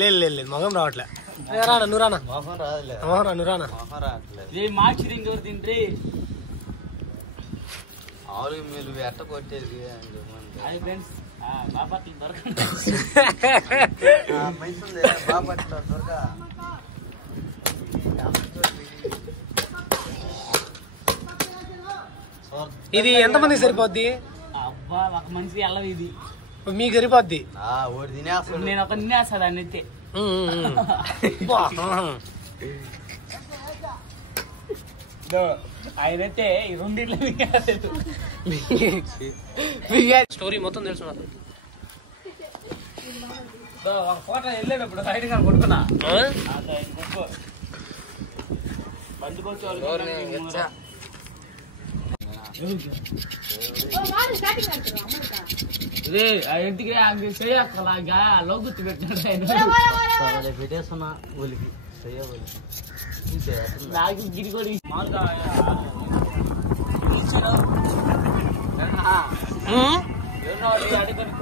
లేదు లేదు లేదు మొగం రావట్లే. రానా నువ్వు రానా? మొహం రాదులే. నువ్వు రానా? మొహం రావట్లేదు. తింటే ఆవులు మీరు ఎట్ట కొట్టేది బాపట్లు దొరకండి. బాపట్ల దొరక. ఇది ఎంతమంది సరిపోద్ది? అబ్బా ఒక మనిషి వెళ్ళదు ఇది. మీకు సరిపోద్ది. నేను ఒక తినేస్తా దాన్ని అయితే. ఆయనైతే ఈ రెండిట్లో స్టోరీ మొత్తం తెలుసు నాకు. ఒక ఫోటో వెళ్ళేటప్పుడు సైడ్ గా కొడుకున్నా ఇంటికి చేయక్కలాగా లోగుర్తు పెట్టినాడు ఆయన. పెట్టేస్తున్నా ఒలికి నాకు గిరి కూడా మామూలుగా అడుగుని